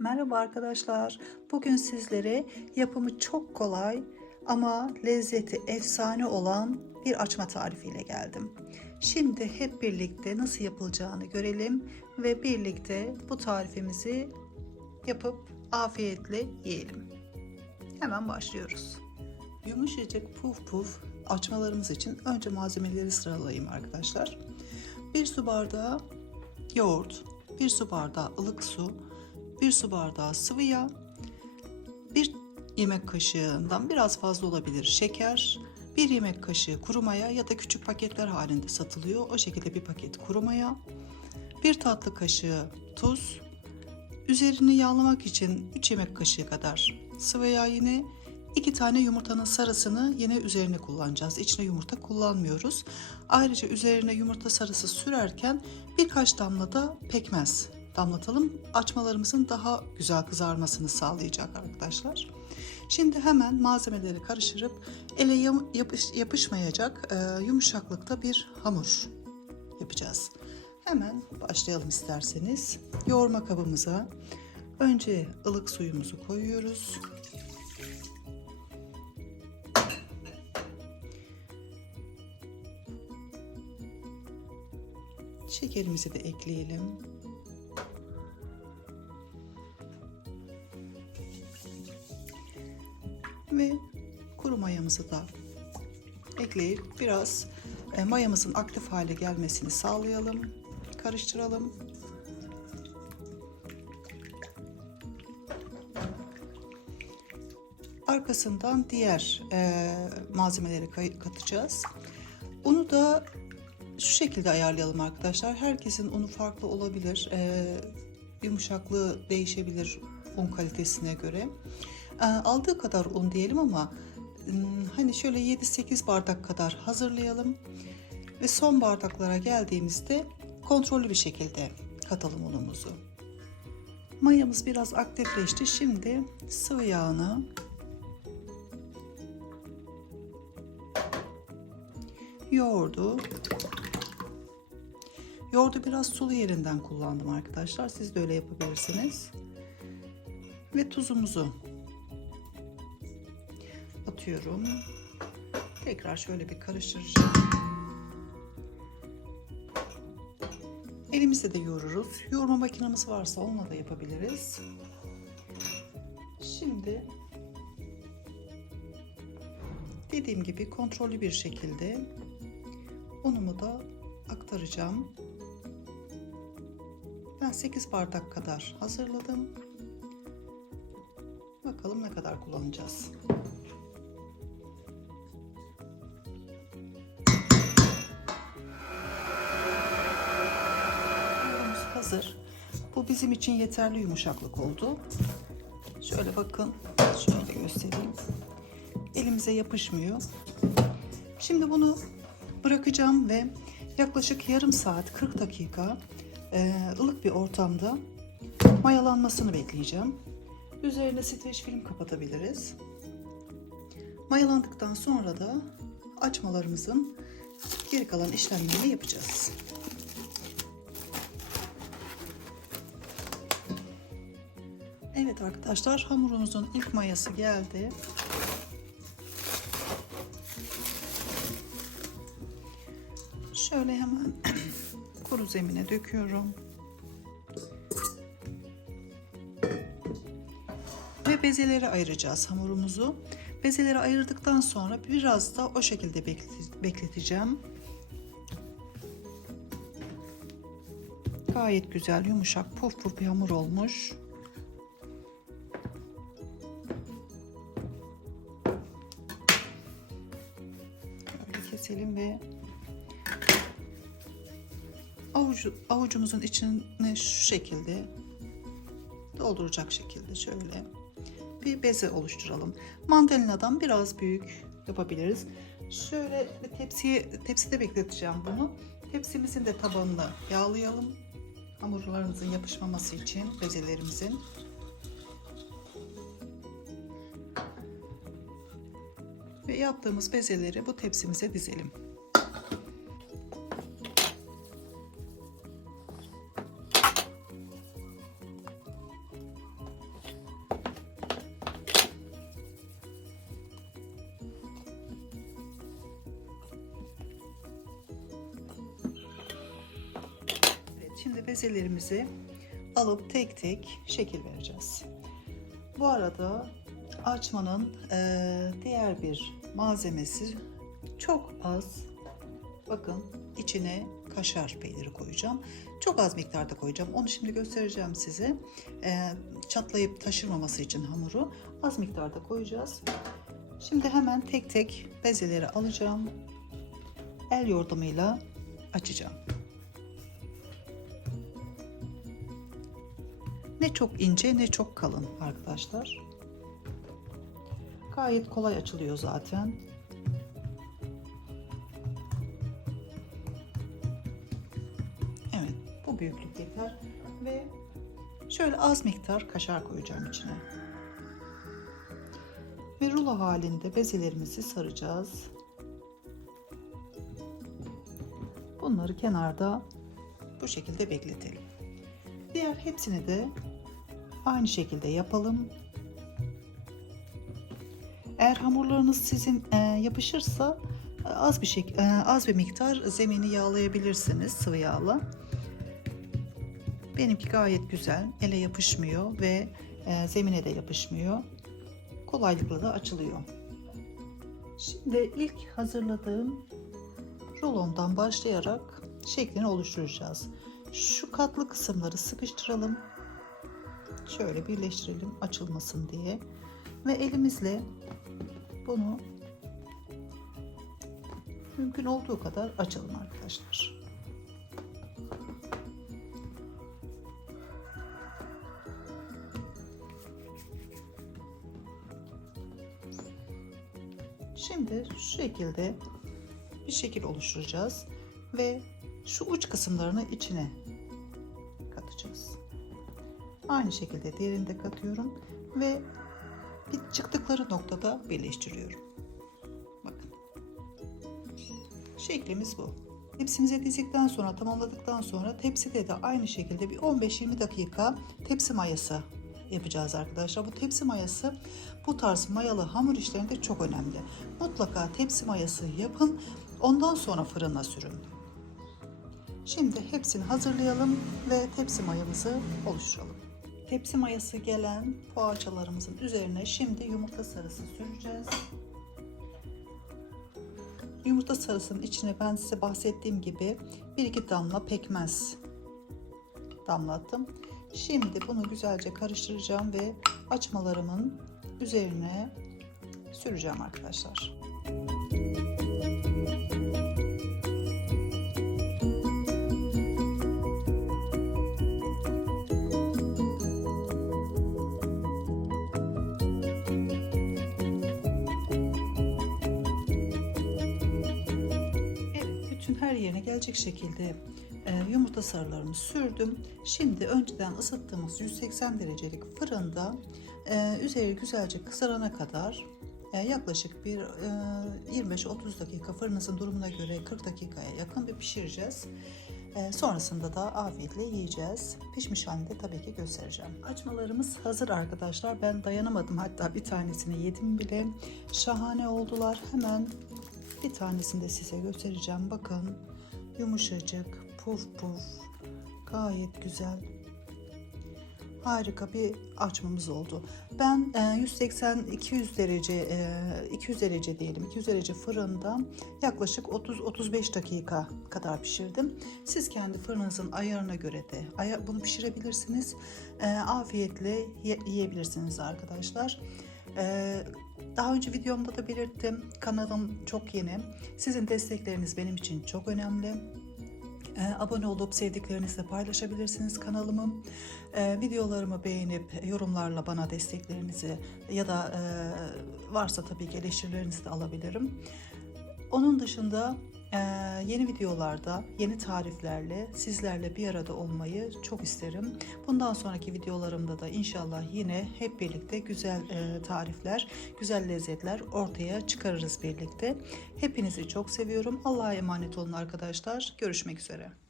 Merhaba arkadaşlar. Bugün sizlere yapımı çok kolay ama lezzeti efsane olan bir açma tarifiyle geldim. Şimdi hep birlikte nasıl yapılacağını görelim ve birlikte bu tarifimizi yapıp afiyetle yiyelim. Hemen başlıyoruz. Yumuşacık puf puf açmalarımız için önce malzemeleri sıralayayım arkadaşlar. 1 su bardağı yoğurt, 1 su bardağı ılık su, 1 su bardağı sıvı yağ, 1 yemek kaşığından biraz fazla olabilir şeker, 1 yemek kaşığı kuru maya ya da küçük paketler halinde satılıyor. O şekilde bir paket kuru maya, 1 tatlı kaşığı tuz, üzerini yağlamak için 3 yemek kaşığı kadar sıvı yağ yine 2 tane yumurtanın sarısını yine üzerine kullanacağız. İçine yumurta kullanmıyoruz. Ayrıca üzerine yumurta sarısı sürerken birkaç damla da pekmez damlatalım. Açmalarımızın daha güzel kızarmasını sağlayacak arkadaşlar. Şimdi hemen malzemeleri karıştırıp ele yapış, yapışmayacak e, yumuşaklıkta bir hamur yapacağız. Hemen başlayalım isterseniz. Yoğurma kabımıza önce ılık suyumuzu koyuyoruz. Şekerimizi de ekleyelim. Ve kuru mayamızı da ekleyip biraz e, mayamızın aktif hale gelmesini sağlayalım. Karıştıralım. Arkasından diğer e, malzemeleri katacağız. Unu da şu şekilde ayarlayalım arkadaşlar. Herkesin unu farklı olabilir. Ee, yumuşaklığı değişebilir un kalitesine göre. Ee, aldığı kadar un diyelim ama hani şöyle 7-8 bardak kadar hazırlayalım. Ve son bardaklara geldiğimizde kontrollü bir şekilde katalım unumuzu. Mayamız biraz aktifleşti. Şimdi sıvı yağını yoğurdu Yoğurdu biraz sulu yerinden kullandım arkadaşlar. Siz de öyle yapabilirsiniz. Ve tuzumuzu atıyorum. Tekrar şöyle bir karıştıracağım. Elimizle de yoğururuz. Yoğurma makinemiz varsa onunla da yapabiliriz. Şimdi dediğim gibi kontrollü bir şekilde unumu da aktaracağım. Ben 8 bardak kadar hazırladım. Bakalım ne kadar kullanacağız. Hazır. Bu bizim için yeterli yumuşaklık oldu. Şöyle bakın. Şöyle göstereyim. Elimize yapışmıyor. Şimdi bunu bırakacağım ve yaklaşık yarım saat 40 dakika e, ılık bir ortamda mayalanmasını bekleyeceğim. Üzerine streç film kapatabiliriz. Mayalandıktan sonra da açmalarımızın geri kalan işlemlerini yapacağız. Evet arkadaşlar hamurumuzun ilk mayası geldi. Şöyle hemen kuru zemine döküyorum. Ve bezeleri ayıracağız hamurumuzu. Bezeleri ayırdıktan sonra biraz da o şekilde bekleteceğim. Gayet güzel, yumuşak, puf puf bir hamur olmuş. Keselim ve avucu, avucumuzun içine şu şekilde dolduracak şekilde şöyle bir beze oluşturalım. Mandalinadan biraz büyük yapabiliriz. Şöyle tepsiye, tepside bekleteceğim bunu. Tepsimizin de tabanını yağlayalım. Hamurlarımızın yapışmaması için bezelerimizin. ve yaptığımız bezeleri bu tepsimize dizelim. Şimdi bezelerimizi alıp tek tek şekil vereceğiz. Bu arada açmanın diğer bir malzemesi çok az. Bakın içine kaşar peyniri koyacağım. Çok az miktarda koyacağım. Onu şimdi göstereceğim size. Eee, çatlayıp taşırmaması için hamuru az miktarda koyacağız. Şimdi hemen tek tek bezeleri alacağım. El yordamıyla açacağım. Ne çok ince ne çok kalın arkadaşlar. Gayet kolay açılıyor zaten. Evet, bu büyüklük yeter ve şöyle az miktar kaşar koyacağım içine. Ve rulo halinde bezelerimizi saracağız. Bunları kenarda bu şekilde bekletelim. Diğer hepsini de aynı şekilde yapalım. Eğer hamurlarınız sizin e, yapışırsa e, az bir şey e, az bir miktar zemini yağlayabilirsiniz sıvı yağla. Benimki gayet güzel. Ele yapışmıyor ve e, zemine de yapışmıyor. Kolaylıkla da açılıyor. Şimdi ilk hazırladığım rulondan başlayarak şeklini oluşturacağız. Şu katlı kısımları sıkıştıralım. Şöyle birleştirelim açılmasın diye. Ve elimizle bunu mümkün olduğu kadar açalım arkadaşlar. Şimdi şu şekilde bir şekil oluşturacağız ve şu uç kısımlarını içine katacağız. Aynı şekilde diğerini de katıyorum ve bir çıktıkları noktada birleştiriyorum. Bakın. Şeklimiz bu. Tepsimize dizdikten sonra tamamladıktan sonra tepside de aynı şekilde bir 15-20 dakika tepsi mayası yapacağız arkadaşlar. Bu tepsi mayası bu tarz mayalı hamur işlerinde çok önemli. Mutlaka tepsi mayası yapın. Ondan sonra fırına sürün. Şimdi hepsini hazırlayalım ve tepsi mayamızı oluşturalım. Tepsi mayası gelen poğaçalarımızın üzerine şimdi yumurta sarısı süreceğiz. Yumurta sarısının içine ben size bahsettiğim gibi 1-2 damla pekmez damlattım. Şimdi bunu güzelce karıştıracağım ve açmalarımın üzerine süreceğim arkadaşlar. Bütün her yerine gelecek şekilde e, yumurta sarılarımı sürdüm. Şimdi önceden ısıttığımız 180 derecelik fırında e, üzeri güzelce kızarana kadar e, yaklaşık bir e, 25-30 dakika fırınınızın durumuna göre 40 dakikaya yakın bir pişireceğiz. Sonrasında da afiyetle yiyeceğiz. Pişmiş halinde tabii ki göstereceğim. Açmalarımız hazır arkadaşlar. Ben dayanamadım hatta bir tanesini yedim bile. Şahane oldular. Hemen bir tanesini de size göstereceğim. Bakın yumuşacık, puf puf, gayet güzel. Harika bir açmamız oldu. Ben 180-200 derece, e, 200 derece diyelim, 200 derece fırında yaklaşık 30-35 dakika kadar pişirdim. Siz kendi fırınınızın ayarına göre de bunu pişirebilirsiniz. E, Afiyetle ye- yiyebilirsiniz arkadaşlar. E, Daha önce videomda da belirttim. Kanalım çok yeni. Sizin destekleriniz benim için çok önemli. Ee, abone olup sevdiklerinizle paylaşabilirsiniz kanalımı. Ee, videolarımı beğenip yorumlarla bana desteklerinizi ya da e, varsa tabii ki eleştirilerinizi de alabilirim. Onun dışında e, yeni videolarda, yeni tariflerle sizlerle bir arada olmayı çok isterim. Bundan sonraki videolarımda da inşallah yine hep birlikte güzel e, tarifler, güzel lezzetler ortaya çıkarırız birlikte. Hepinizi çok seviyorum. Allah'a emanet olun arkadaşlar. Görüşmek üzere.